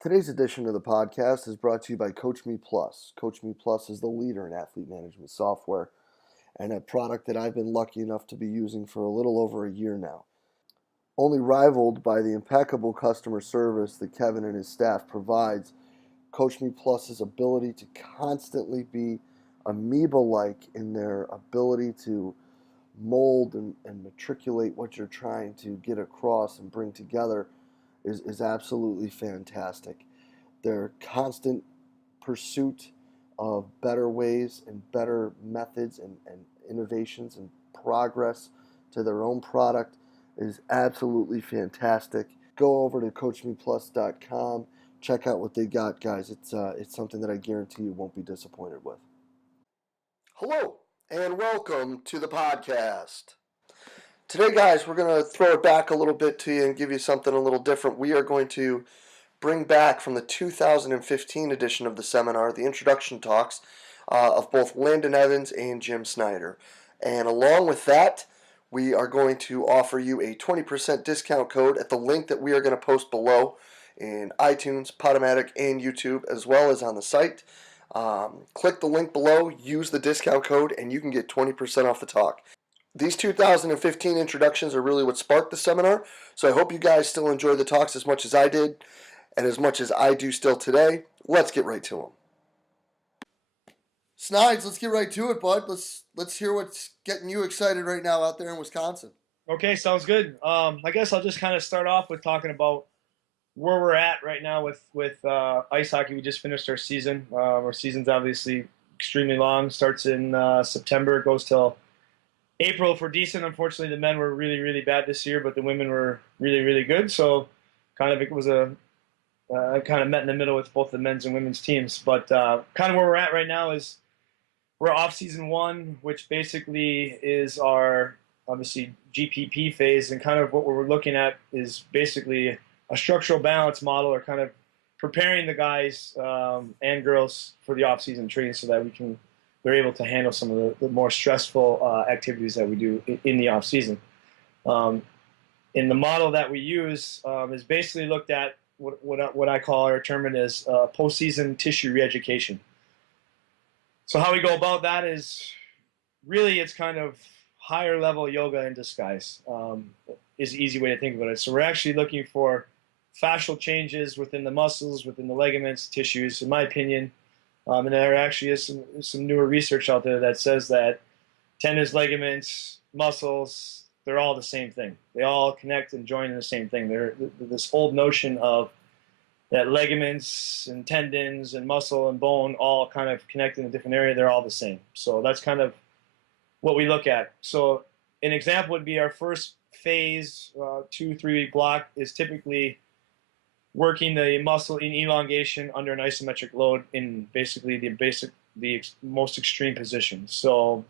Today's edition of the podcast is brought to you by Coach Me Plus. Coach Me Plus is the leader in athlete management software and a product that I've been lucky enough to be using for a little over a year now. Only rivaled by the impeccable customer service that Kevin and his staff provides, Coach Me Plus's ability to constantly be amoeba-like in their ability to mold and matriculate what you're trying to get across and bring together is absolutely fantastic. Their constant pursuit of better ways and better methods and innovations and progress to their own product is absolutely fantastic. Go over to CoachMePlus.com. Check out what they got, guys. It's something that I guarantee you won't be disappointed with. Hello, and welcome to the podcast. Today, guys, we're going to throw it back a little bit to you and give you something a little different. We are going to bring back from the 2015 edition of the seminar the introduction talks of both Landon Evans and Jim Snider. And along with that, we are going to offer you a 20% discount code at the link that we are going to post below in iTunes, Podomatic, and YouTube, as well as on the site. Click the link below, use the discount code, and you can get 20% off the talk. These 2015 introductions are really what sparked the seminar, so I hope you guys still enjoy the talks as much as I did and as much as I do still today. Let's get right to them. Snides, let's get right to it, bud. Let's hear what's getting you excited right now out there in Wisconsin. Okay, sounds good. I guess I'll just kind of start off with talking about where we're at right now with ice hockey. We just finished our season. Our season's obviously extremely long. Starts in September, goes till April if we're decent. Unfortunately, the men were really, really bad this year, but the women were really, really good. So it was kind of met in the middle with both the men's and women's teams. But kind of where we're at right now is we're off season one, which basically is our obviously GPP phase, and kind of what we're looking at is basically a structural balance model, or kind of preparing the guys and girls for the off-season training so that they're able to handle some of the more stressful activities that we do in the off-season. In the model that we use is basically looked at what I call or term it as postseason tissue reeducation. So how we go about that is really it's kind of higher level yoga in disguise is the easy way to think about it. So we're actually looking for fascial changes within the muscles, within the ligaments, tissues, in my opinion. And there actually is some newer research out there that says that tendons, ligaments, muscles, they're all the same thing. They all connect and join in the same thing. They're this old notion of that ligaments and tendons and muscle and bone all kind of connect in a different area. They're all the same. So that's kind of what we look at. So an example would be our first phase, 2-3 week block is typically working the muscle in elongation under an isometric load in basically the most extreme position. So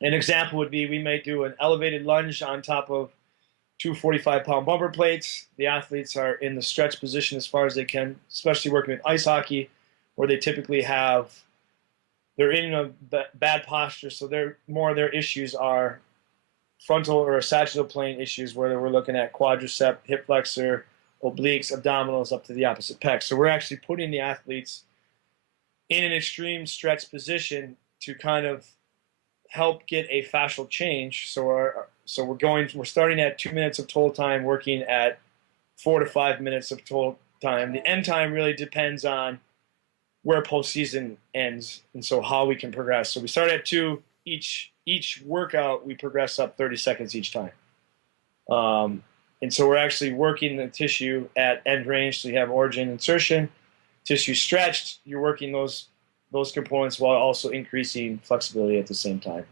an example would be we may do an elevated lunge on top of two 45-pound bumper plates. The athletes are in the stretch position as far as they can, especially working with ice hockey, where they typically they're in a bad posture. So more of their issues are frontal or sagittal plane issues, where we're looking at quadricep, hip flexor, obliques, abdominals up to the opposite pec. So we're actually putting the athletes in an extreme stretch position to kind of help get a fascial change. So we're starting at 2 minutes of total time, working at 4 to 5 minutes of total time. The end time really depends on where postseason ends, and so how we can progress. So we start at 2. Each workout we progress up 30 seconds each time. And so we're actually working the tissue at end range. So you have origin, insertion, tissue stretched. You're working those components while also increasing flexibility at the same time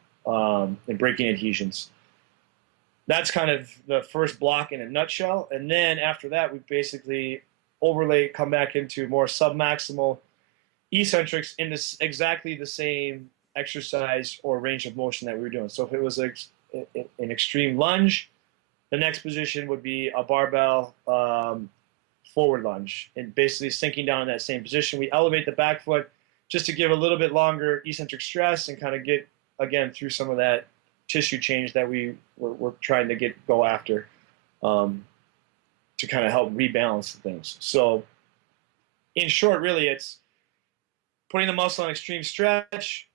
and breaking adhesions. That's kind of the first block in a nutshell. And then after that, we basically come back into more submaximal eccentrics in exactly the same exercise or range of motion that we were doing. So if it was an extreme lunge, the next position would be a barbell forward lunge, and basically sinking down in that same position. We elevate the back foot just to give a little bit longer eccentric stress and kind of get, again, through some of that tissue change that we're trying to go after to kind of help rebalance things. So in short, really, it's putting the muscle on extreme stretch,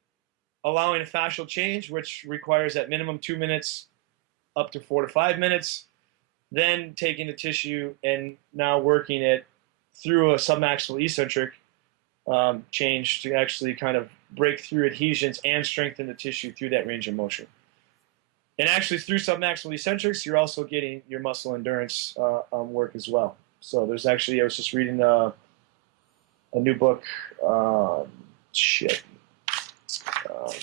allowing a fascial change, which requires at minimum 2 minutes up to 4 to 5 minutes, then taking the tissue and now working it through a submaximal eccentric change to actually kind of break through adhesions and strengthen the tissue through that range of motion. And actually, through submaximal eccentrics, you're also getting your muscle endurance work as well. So there's actually, I was just reading a new book. I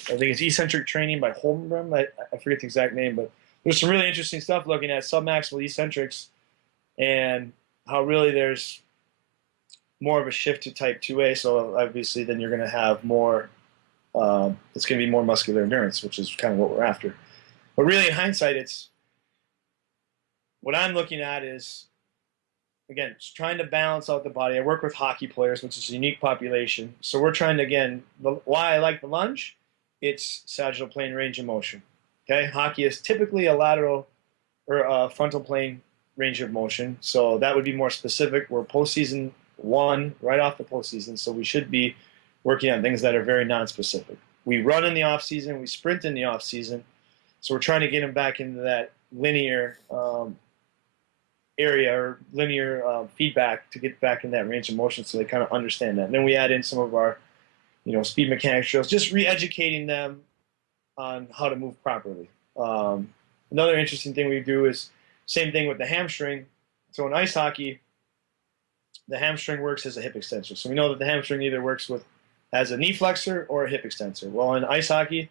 think it's Eccentric Training by Holmgren. I forget the exact name, but there's some really interesting stuff looking at submaximal eccentrics and how really there's more of a shift to type 2A. So obviously, then you're going to have more. It's going to be more muscular endurance, which is kind of what we're after. But really, in hindsight, it's what I'm looking at is, again, trying to balance out the body. I work with hockey players, which is a unique population. So we're trying to, again, why I like the lunge, it's sagittal plane range of motion. Okay, hockey is typically a lateral or a frontal plane range of motion. So that would be more specific. We're postseason one, right off the postseason. So we should be working on things that are very non-specific. We run in the off season, we sprint in the off season. So we're trying to get them back into that linear area or linear feedback to get back in that range of motion so they kind of understand that. And then we add in some of our, speed mechanics drills, just re-educating them on how to move properly. Another interesting thing we do is same thing with the hamstring. So in ice hockey, the hamstring works as a hip extensor. So we know that the hamstring either works as a knee flexor or a hip extensor. Well, in ice hockey,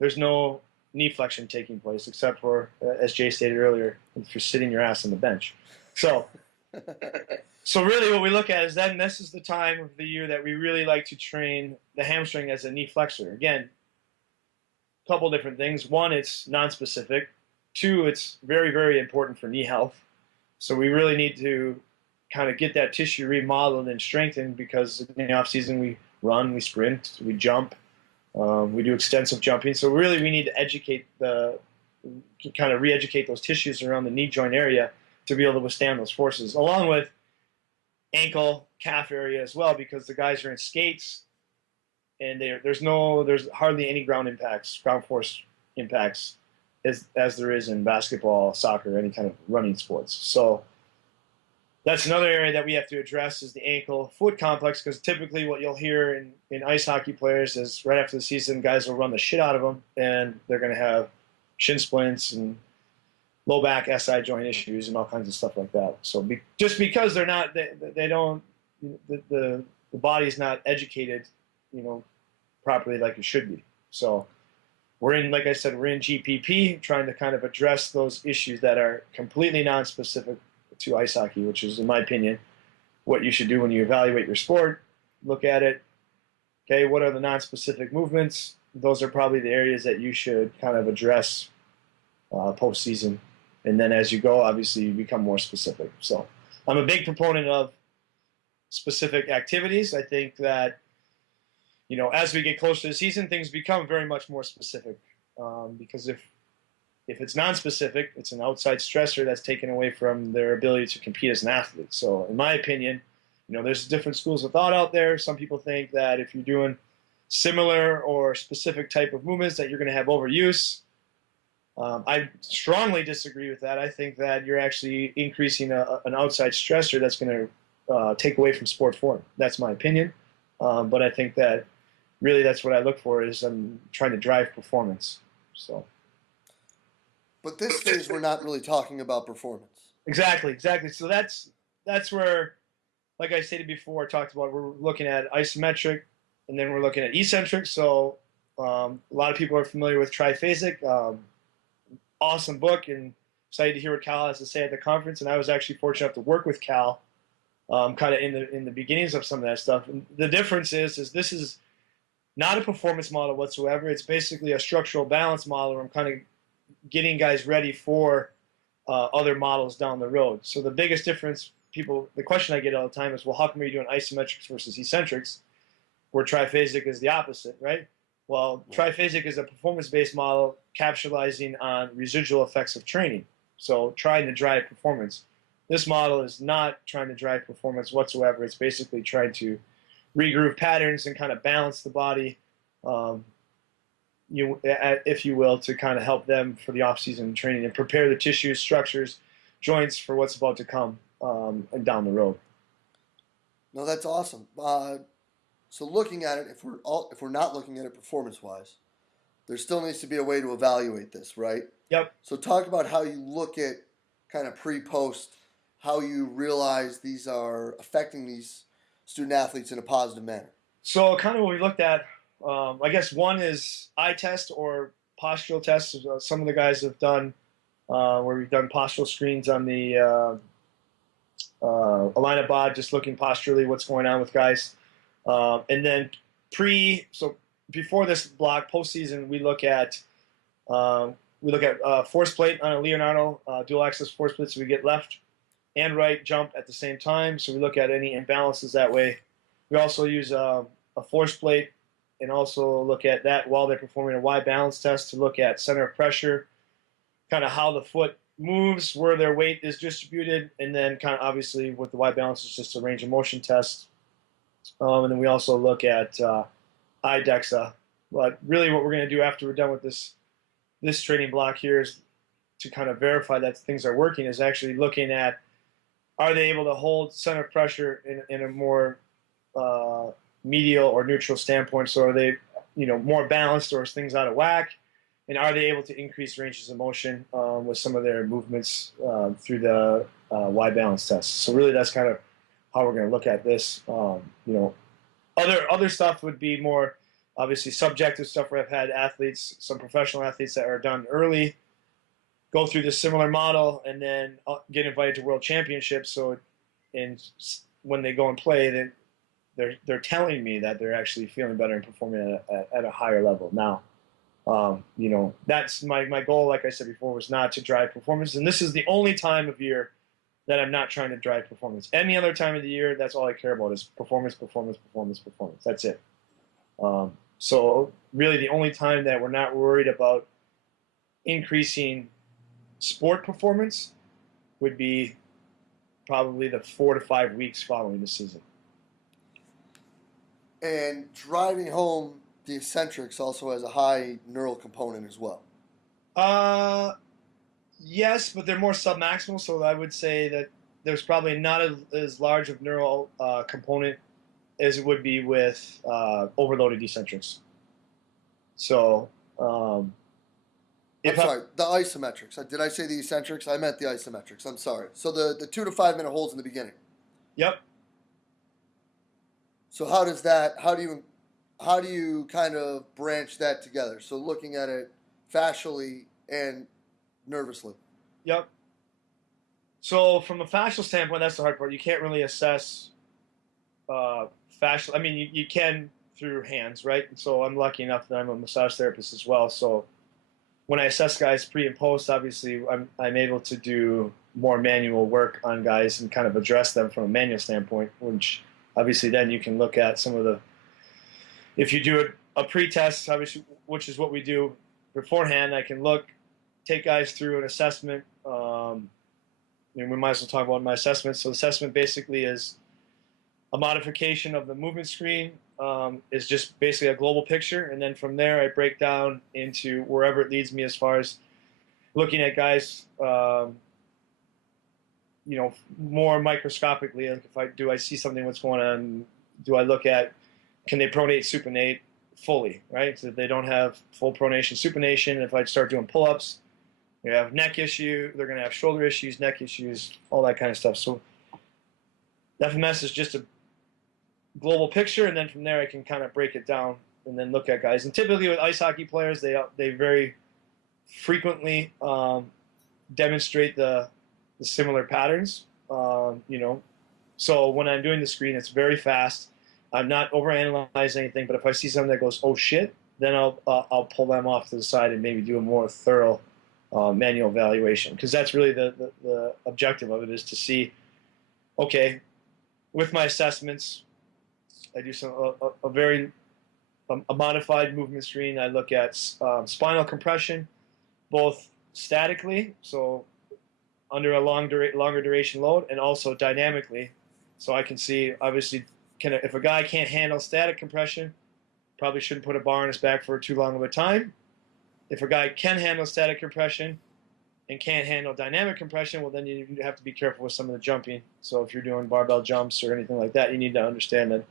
there's no knee flexion taking place, except for, as Jay stated earlier, if you're sitting your ass on the bench. So really what we look at is then this is the time of the year that we really like to train the hamstring as a knee flexor. Again, a couple different things. One, it's non-specific. Two, it's very, very important for knee health. So we really need to kind of get that tissue remodeled and strengthened because in the off-season we run, we sprint, we jump. We do extensive jumping, so really we need to kind of re-educate those tissues around the knee joint area to be able to withstand those forces, along with ankle, calf area as well, because the guys are in skates, and there's hardly any ground force impacts, as there is in basketball, soccer, any kind of running sports. So that's another area that we have to address is the ankle-foot complex, because typically what you'll hear in ice hockey players is right after the season, guys will run the shit out of them, and they're going to have shin splints and low back SI joint issues and all kinds of stuff like that. So just because the body's not educated, properly like it should be. So like I said, we're in GPP trying to kind of address those issues that are completely non-specific to ice hockey, which is, in my opinion, what you should do when you evaluate your sport. Look at it. Okay, what are the non-specific movements? Those are probably the areas that you should kind of address postseason. And then as you go, obviously, you become more specific. So I'm a big proponent of specific activities. I think that, as we get closer to the season, things become very much more specific because if it's non-specific, it's an outside stressor that's taken away from their ability to compete as an athlete. So in my opinion, there's different schools of thought out there. Some people think that if you're doing similar or specific type of movements that you're going to have overuse. I strongly disagree with that. I think that you're actually increasing an outside stressor that's going to take away from sport form. That's my opinion. But I think that really that's what I look for is I'm trying to drive performance. So. But this stage, we're not really talking about performance. Exactly. So that's where, like I stated before, I talked about we're looking at isometric, and then we're looking at eccentric. So a lot of people are familiar with triphasic. Awesome book, and excited to hear what Cal has to say at the conference. And I was actually fortunate enough to work with Cal, kind of in the beginnings of some of that stuff. And the difference is this is not a performance model whatsoever. It's basically a structural balance model where I'm kind of getting guys ready for other models down the road. So the biggest difference, the question I get all the time is, well, how come you're doing isometrics versus eccentrics, where triphasic is the opposite, right? Well, triphasic is a performance-based model capitalizing on residual effects of training. So trying to drive performance. This model is not trying to drive performance whatsoever. It's basically trying to regroove patterns and kind of balance the body, um, if you will, to kind of help them for the off-season training and prepare the tissues, structures, joints for what's about to come and down the road. No, that's awesome. So looking at it, if we're not looking at it performance-wise, there still needs to be a way to evaluate this, right? Yep. So talk about how you look at kind of pre-post, how you realize these are affecting these student athletes in a positive manner. So kind of what we looked at, I guess one is eye test or postural tests. Some of the guys have done where we've done postural screens on the Alina bod, just looking posturally what's going on with guys. And then so before this block, postseason, we look at force plate on a Leonardo dual axis force plate, so we get left and right jump at the same time. So we look at any imbalances that way. We also use a force plate and also look at that while they're performing a Y balance test to look at center of pressure, kind of how the foot moves, where their weight is distributed, and then kind of obviously with the Y balance, it's just a range of motion test. And then we also look at eye DEXA. But really what we're going to do after we're done with this training block here is to kind of verify that things are working, is actually looking at, are they able to hold center of pressure in a more medial or neutral standpoint? So are they, more balanced, or is things out of whack? And are they able to increase ranges of motion with some of their movements through the Y balance test? So really, that's kind of how we're going to look at this. Other stuff would be more obviously subjective stuff where I've had athletes, some professional athletes that are done early, go through this similar model, and then get invited to world championships. So, when they go and play, then they're telling me that they're actually feeling better and performing at a higher level now. That's my goal. Like I said before, was not to drive performance, and this is the only time of year that I'm not trying to drive performance. Any other time of the year, that's all I care about is performance, performance, performance, performance. That's it. So really, the only time that we're not worried about increasing sport performance would be probably the 4 to 5 weeks following the season. And driving home the eccentrics also has a high neural component as well. Yes, but they're more submaximal, so I would say that there's probably not as large of neural component as it would be with overloaded eccentrics. So, I'm sorry, the isometrics. Did I say the eccentrics? I meant the isometrics. I'm sorry. So the 2 to 5 minute holds in the beginning. Yep. So how do you kind of branch that together? So looking at it fascially and nervously. Yep. So from a fascial standpoint, that's the hard part. You can't really assess fascial. I mean, you can through hands, right? And so I'm lucky enough that I'm a massage therapist as well. So when I assess guys pre and post, obviously I'm able to do more manual work on guys and kind of address them from a manual standpoint, which obviously then you can look at some of the, if you do a pre-test, obviously, which is what we do beforehand, I can take guys through an assessment. We might as well talk about my assessment. So assessment basically is a modification of the movement screen, is just basically a global picture. And then from there, I break down into wherever it leads me as far as looking at guys, more microscopically. Like I see something, what's going on? Do I look at, can they pronate, supinate fully, right? So if they don't have full pronation, supination, if I start doing pull-ups, they have neck issue, they're going to have shoulder issues, neck issues, all that kind of stuff. So FMS is just a global picture, and then from there I can kind of break it down and then look at guys. And typically with ice hockey players, they very frequently demonstrate the similar patterns. So when I'm doing the screen, it's very fast. I'm not overanalyzing anything, but if I see something that goes, oh shit, then I'll pull them off to the side and maybe do a more thorough manual evaluation, because that's really the objective of it, is to see, okay, with my assessments, I do a modified movement screen. I look at spinal compression, both statically, so under a longer duration load, and also dynamically. So I can see, obviously, if a guy can't handle static compression, probably shouldn't put a bar on his back for too long of a time. If a guy can handle static compression and can't handle dynamic compression, well, then you have to be careful with some of the jumping. So if you're doing barbell jumps or anything like that, you need to understand that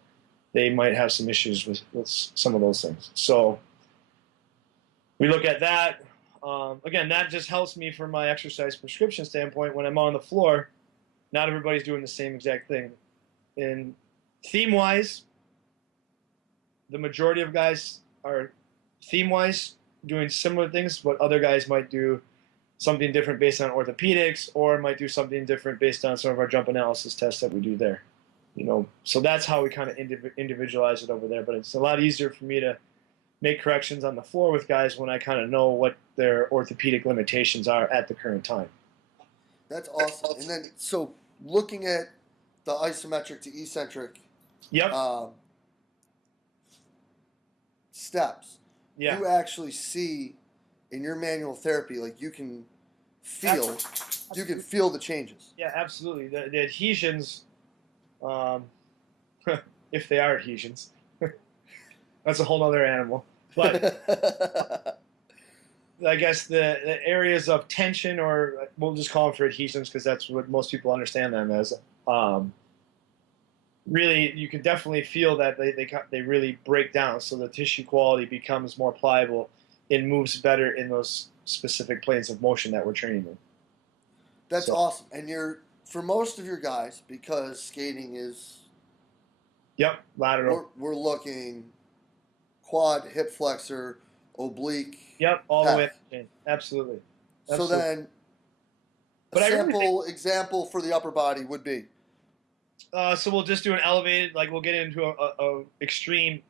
they might have some issues with some of those things. So we look at that. Again, that just helps me from my exercise prescription standpoint. When I'm on the floor, not everybody's doing the same exact thing. And theme-wise, the majority of guys are theme-wise doing similar things, but other guys might do something different based on orthopedics, or might do something different based on some of our jump analysis tests that we do there. So that's how we kind of individualize it over there. But it's a lot easier for me to make corrections on the floor with guys when I kind of know what their orthopedic limitations are at the current time. That's awesome. And then, so looking at the isometric to eccentric Yep. Steps, Yeah. you actually see in your manual therapy, like you can feel the changes. Yeah, absolutely. The adhesions, if they are adhesions, that's a whole other animal. But I guess the areas of tension, or we'll just call them for adhesions because that's what most people understand them as. Really, you can definitely feel that they really break down, so the tissue quality becomes more pliable and moves better in those specific planes of motion that we're training in. That's awesome. And for most of your guys, because skating is lateral. We're looking quad, hip flexor, oblique. Yep, all the way up. Absolutely. So then, a sample example for the upper body would be? So we'll just do an elevated, like we'll get into a extreme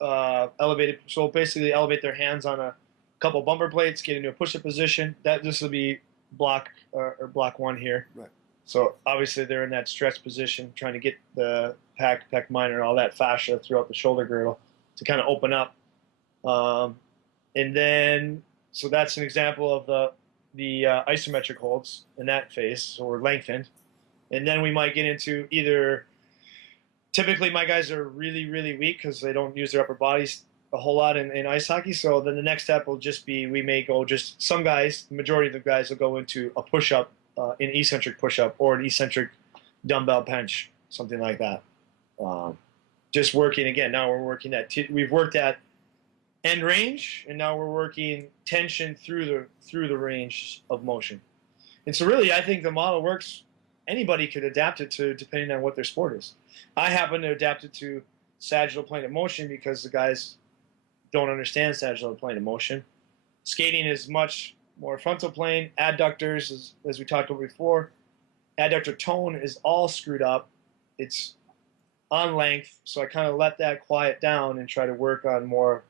elevated. So we'll basically elevate their hands on a couple bumper plates, get into a push-up position. This will be block or block one here. Right. So obviously they're in that stretch position, trying to get the pec minor, and all that fascia throughout the shoulder girdle to kind of open up. And then, so that's an example of the isometric holds in that phase. So we're lengthened. And then we might get into either, typically my guys are really, really weak because they don't use their upper bodies a whole lot in ice hockey. So then the next step will just be, we may go just, some guys, the majority of the guys will go into a push-up, an eccentric push-up, or an eccentric dumbbell bench, something like that. Just working, again, now we're working at, we've worked at end range, and now we're working tension through the range of motion. And so really, I think the model works. Anybody could adapt it to, depending on what their sport is. I happen to adapt it to sagittal plane of motion because the guys don't understand sagittal plane of motion. Skating is much more frontal plane. Adductors, as we talked about before, adductor tone is all screwed up. It's on length, so I kind of let that quiet down and try to work on more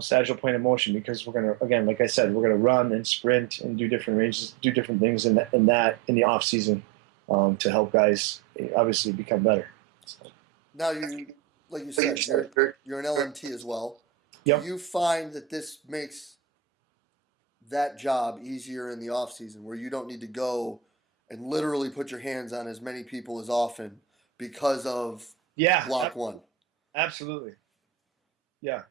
sagittal plane of motion, because we're going to, again, like I said, we're going to run and sprint and do different ranges, do different things in the off season to help guys obviously become better. So. Now like you said, you're an LMT as well. Yep. Do you find that this makes that job easier in the off season, where you don't need to go and literally put your hands on as many people as often because of block one? Absolutely. Yeah.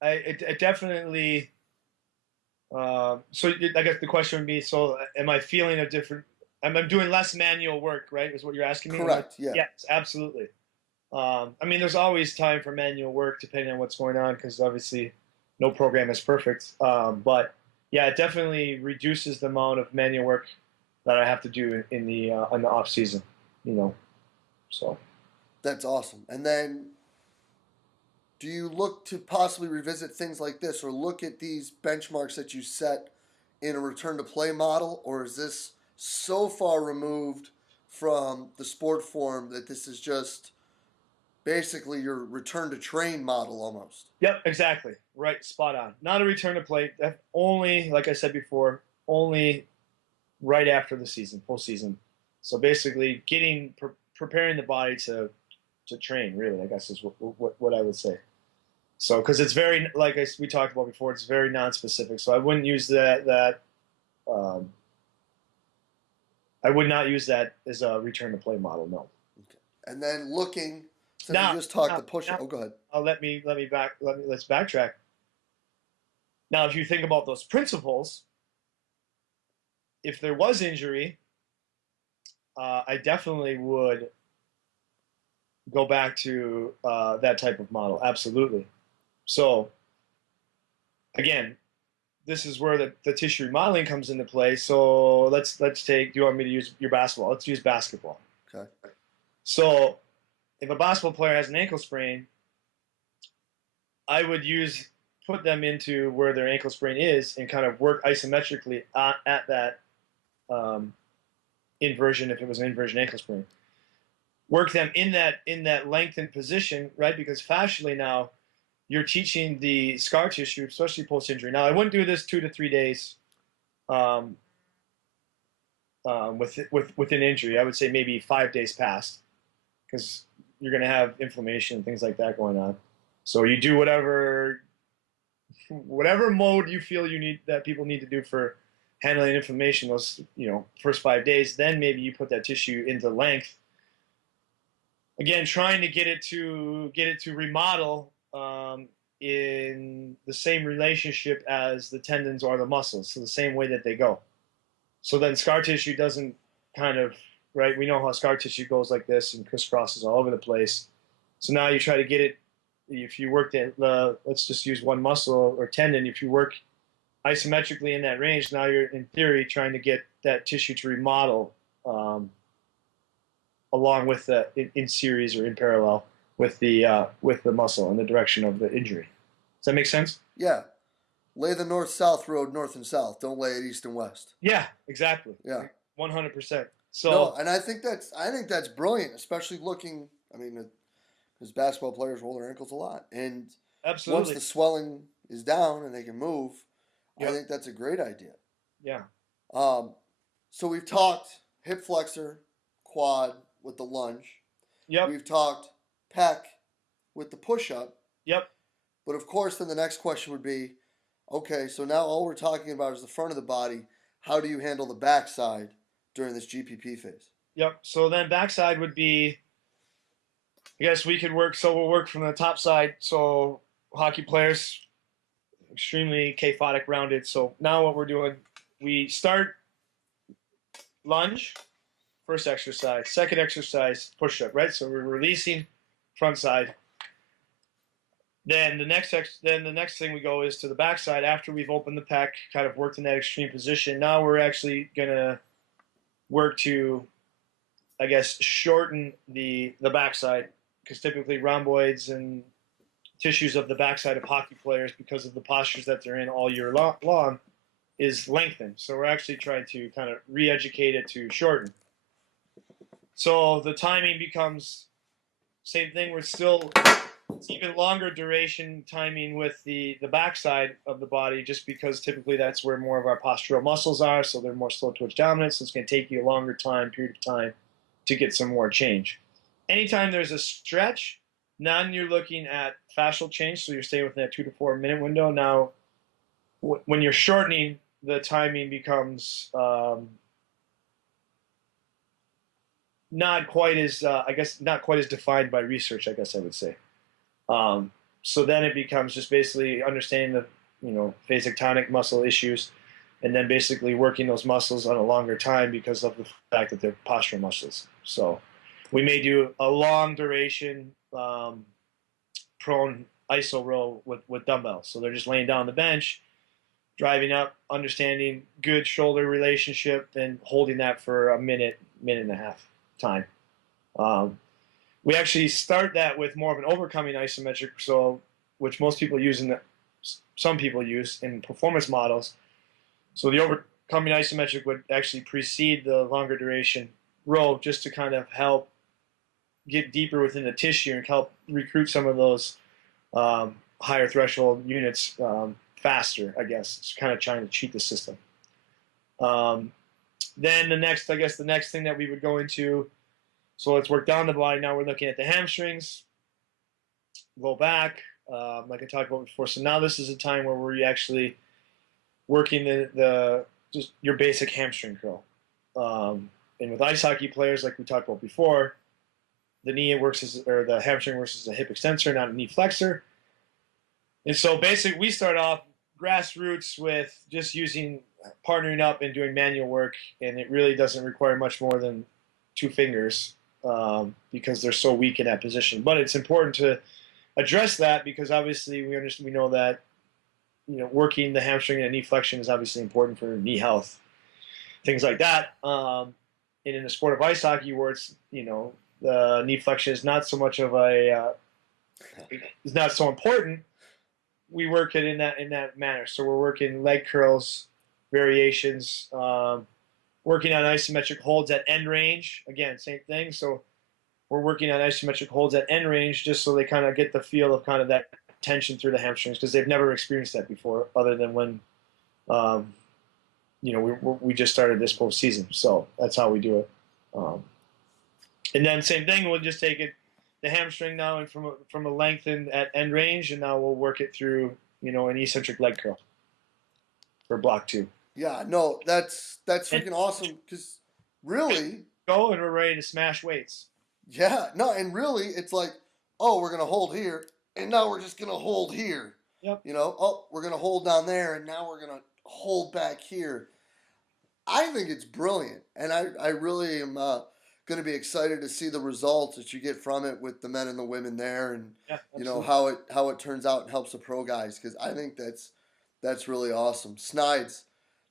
It definitely. So I guess the question would be: so am I feeling a different? I'm doing less manual work, right? Is what you're asking me? Correct. Yeah. Yes, absolutely. I mean, there's always time for manual work depending on what's going on, because obviously no program is perfect. But yeah, it definitely reduces the amount of manual work that I have to do in the off season. So. That's awesome. And then, do you look to possibly revisit things like this, or look at these benchmarks that you set in a return to play model, or is this so far removed from the sport form that this is just basically your return to train model almost? Yep, exactly. Right, spot on. Not a return to play. Only, like I said before, only right after the season, full season. So basically, preparing the body to train, really, I guess is what I would say. So, because it's very, like we talked about before, it's very non-specific. So I wouldn't use that Um, I would not use that as a return to play model. No. Okay. And then looking, since we Now, just talked now, the push. now Oh, go ahead. let's backtrack. Now, if you think about those principles, if there was injury, I definitely would go back to that type of model. Absolutely. So again, this is where the tissue remodeling comes into play. So let's take. Do you want me to use your basketball? Let's use basketball. Okay. So if a basketball player has an ankle sprain, I would put them into where their ankle sprain is and kind of work isometrically at that um, inversion if it was an inversion ankle sprain. Work them in that lengthened position, right? Because fascially now you're teaching the scar tissue, especially post injury. Now I wouldn't do this 2 to 3 days um, with an injury. I would say maybe 5 days past because you're going to have inflammation and things like that going on. So you do whatever mode you feel you need that people need to do for handling inflammation those first 5 days. Then maybe you put that tissue into length. Again, trying to get it to remodel in the same relationship as the tendons or the muscles, so the same way that they go. So then scar tissue doesn't kind of, right? We know how scar tissue goes like this and crisscrosses all over the place. So now you try to get it. If you work let's just use one muscle or tendon. If you work isometrically in that range, now you're in theory trying to get that tissue to remodel along with in series or in parallel with the muscle in the direction of the injury. Does that make sense? Yeah. Lay the north-south road north and south. Don't lay it east and west. Yeah, exactly. Yeah. 100%. So no, and I think that's brilliant, especially looking. I mean, because basketball players roll their ankles a lot, and absolutely, once the swelling is down and they can move, yep. I think that's a great idea. Yeah. So we've talked hip flexor, quad with the lunge. Yep. We've talked pec with the push-up. Yep. But of course, then the next question would be, okay, so now all we're talking about is the front of the body. How do you handle the backside during this GPP phase? Yep. So then backside would be, I guess we could work. So we'll work from the top side. So hockey players, extremely kyphotic rounded. So now what we're doing, we start lunge, first exercise, second exercise, push up, right? So we're releasing front side. Then the next thing we go is to the backside after we've opened the pec, kind of worked in that extreme position. Now we're actually gonna work to, I guess, shorten the backside because typically rhomboids and tissues of the backside of hockey players, because of the postures that they're in all year long, is lengthened. So we're actually trying to kind of re-educate it to shorten. So the timing becomes same thing. It's even longer duration timing with the backside of the body, just because typically that's where more of our postural muscles are, so they're more slow twitch dominant, so it's going to take you a longer period of time to get some more change. Anytime there's a stretch, now you're looking at fascial change, so you're staying within that 2 to 4 minute window. Now, when you're shortening, the timing becomes not quite as defined by research, I guess I would say. So then it becomes just basically understanding the phasic tonic muscle issues, and then basically working those muscles on a longer time because of the fact that they're postural muscles. So we may do a long duration prone iso row with dumbbells. So they're just laying down on the bench, driving up, understanding good shoulder relationship, and holding that for a minute and a half time. We actually start that with more of an overcoming isometric, so which most people use some people use in performance models. So the overcoming isometric would actually precede the longer duration row, just to kind of help get deeper within the tissue and help recruit some of those higher threshold units faster, I guess. It's kind of trying to cheat the system. Then the next thing that we would go into, so let's work down the body. Now we're looking at the hamstrings, low back, like I talked about before. So now this is a time where we're actually working the just your basic hamstring curl. And with ice hockey players, like we talked about before, the hamstring works as a hip extensor, not a knee flexor. And so basically, we start off grassroots with just partnering up and doing manual work, and it really doesn't require much more than 2 fingers because they're so weak in that position. But it's important to address that because obviously we know that working the hamstring and knee flexion is obviously important for knee health, things like that. And in the sport of ice hockey, where it's the knee flexion is not so much of is not so important. We work it in that manner. So we're working leg curls, variations, working on isometric holds at end range. Again, same thing. So we're working on isometric holds at end range just so they kind of get the feel of kind of that tension through the hamstrings because they've never experienced that before, other than when we just started this postseason. So that's how we do it. And then same thing, we'll just take the hamstring now and from a lengthen at end range, and now we'll work it through an eccentric leg curl for block 2. Yeah, no, that's freaking awesome because really go and we're ready to smash weights. Yeah, no, and really it's like, oh, we're gonna hold here, and now we're just gonna hold here. Yep. Oh, we're gonna hold down there, and now we're gonna hold back here. I think it's brilliant, and I really am going to be excited to see the results that you get from it with the men and the women there, and how it turns out and helps the pro guys because I think that's really awesome. Snides,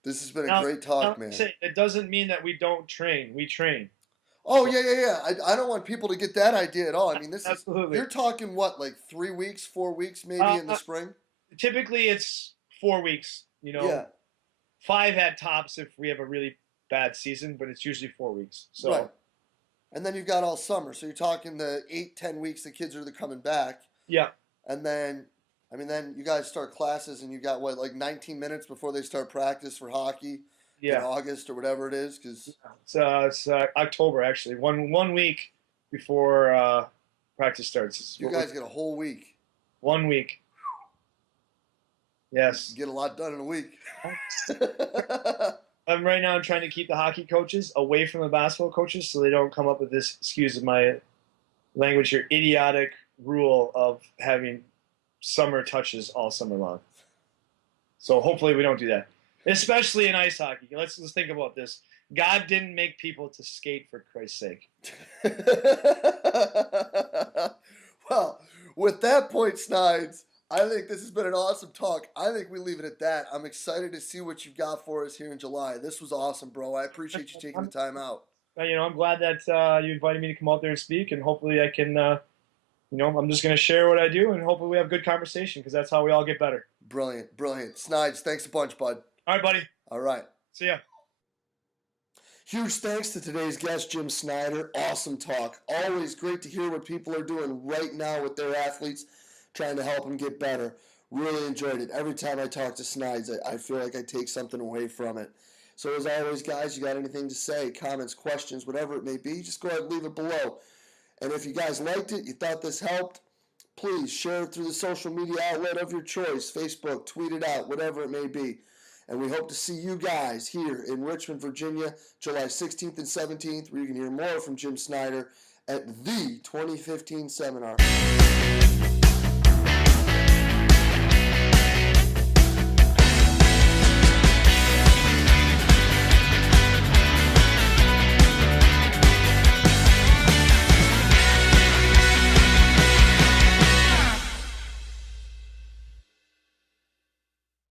this has been a great talk, man. It doesn't mean that we don't train. We train. Oh yeah. I don't want people to get that idea at all. I mean, Absolutely. You're talking what, like 3 weeks, 4 weeks, maybe in the spring. Typically, it's 4 weeks. Yeah. 5 at tops if we have a really bad season, but it's usually 4 weeks. So. Right. And then you've got all summer. So you're talking the 8-10 weeks the kids are coming back. Yeah. And then, then you guys start classes and you got what, like 19 minutes before they start practice for hockey in August or whatever it is? Cause... It's October, actually. One week before practice starts. You guys get a whole week. 1 week. Yes. You get a lot done in a week. I'm trying to keep the hockey coaches away from the basketball coaches so they don't come up with this, excuse my language here, idiotic rule of having summer touches all summer long. So hopefully we don't do that, especially in ice hockey. Let's think about this. God didn't make people to skate, for Christ's sake. Well, with that point, Snides, I think this has been an awesome talk. I think we leave it at that. I'm excited to see what you've got for us here in July. This was awesome, bro. I appreciate you taking the time out. I'm glad that you invited me to come out there and speak, and hopefully I can, I'm just going to share what I do, and hopefully we have good conversation because that's how we all get better. Brilliant. Snides, thanks a bunch, bud. All right, buddy. All right. See ya. Huge thanks to today's guest, Jim Snider. Awesome talk. Always great to hear what people are doing right now with their athletes, trying to help them get better. Really enjoyed it. Every time I talk to Snides, I feel like I take something away from it. So as always, guys, you got anything to say, comments, questions, whatever it may be, just go ahead and leave it below. And if you guys liked it, you thought this helped, please share it through the social media outlet of your choice, Facebook, tweet it out, whatever it may be. And we hope to see you guys here in Richmond, Virginia, July 16th and 17th, where you can hear more from Jim Snider at the 2015 seminar.